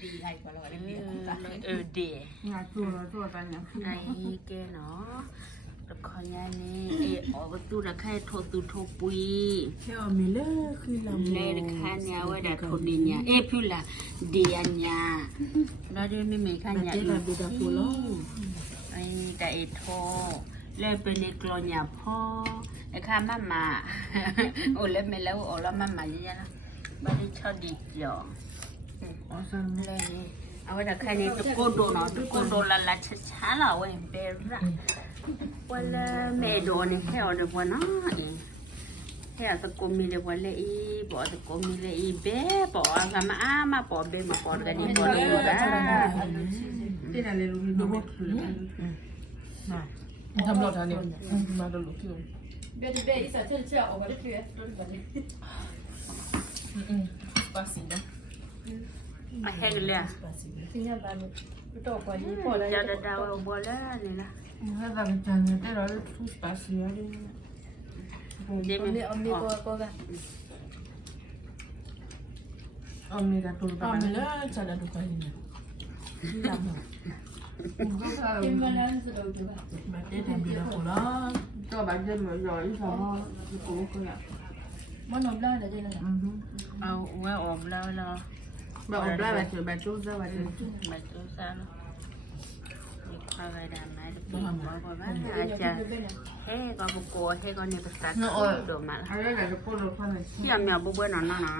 ดีไงกว่าเราเดียวเดีย งานตัวกันเนี่ย ไอ้แกเนาะแล้วคอยนี่ออกตู้ละแค่โทตูโทปุย แค่มีเลิกคือเรา เล่ค่าเนี่ยว่าได้โทดิเนี่ยพิวละเดียเนี่ยแล้วเดี๋ยวไม่มีค่าเนี่ยไอ้แต่โทเล่เป็นในกลอนเนี่ยพ่อไอ้ข้ามาโอ้เล่ไม่แล้วโอ้แล้วมาเยอะนะไม่ได้ชอบดีเดียว อ๋อสั่ง เลยนี่เอาไว้แต่แค่นี้ตุกโกโดเนาะตุกโกโดละช้าๆเราเว้ยเบร่าวันละแม่โดนแค่เอาเดี๋ยววันนั้นแค่ตะโกมีเลยวันละอีบอกตะโกมีเลยอีเบ้บอกว่ามาบอกเบ้มาบอกกันนี่บอกเลยนะ ที่ไหนเลยรู้ดูหมดทำรถอันนี้มาดูลูกที่ลง เบอีสานเชื่อออกมาได้เพื่อนรุ่นวันนี้ ปาสีนะ ไอ้แห้งเลย ที่นี่บ้านไม่ตกกว่านี้พอแล้ว จะดาวบัวแล้วนี่นะ ถ้าทำจังเนี่ยแต่เราทุกปาสีอะไร เดี๋ยวมัน เอามีก็กัน เอามีการตัวประมาณนี้จะได้ดูกันเนี่ยดำ กินมาแล้วจะโดนจุ๊บ มาเต้นดีแล้วคนละตัวแบบเดิมเหมือนร้อยสองกูก็อยาก มันนมได้เลยนะ เอาไว้อมแล้วเรา แบบออกได้แบบเจอแบบจุ๊บได้แบบ มาดูซะมีความอะไรดำไหมดูบอกว่าอาจจะเฮ้ก็บุกโกเฮ้ก็เนี่ยภาษาตัวมา อะไรแบบจะพูดรถคันไหน ที่ยำยำบุบเบิ้ลนั่นนะ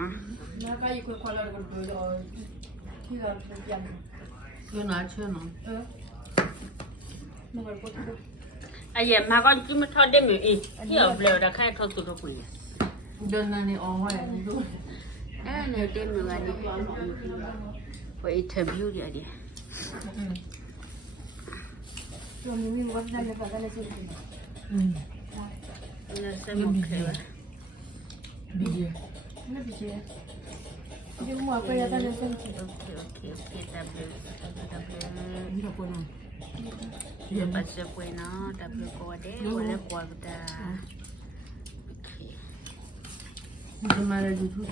แล้วก็อีกคนเราก็ดูที่เรายำ เชื่อนะเชื่อนะ มันก็พูด ไอ้เหี้ยมาก็กินไม่ทอดได้ไหมอีที่เอาเปลือกแต่แค่ทอดตัวคุย เดินนี่อ๋อไว้ดู เนี่ยเต็มเลยอันนี้ไปอินเทอร์วิวเดี๋ยวดิ ตัวนี้มีวัดได้เลยค่ะได้เลยสิ เนี่ยจะมีใครวะ ดี ไม่ไปเชียร์ยิ่งหัวไปได้เลยสิ โอเคดับเบิล นี่เราคนนึง เดี๋ยวปัจจุบันเนาะดับเบิลก็ได้วันละกว่าก็ได้ จะมาเลยดูทุก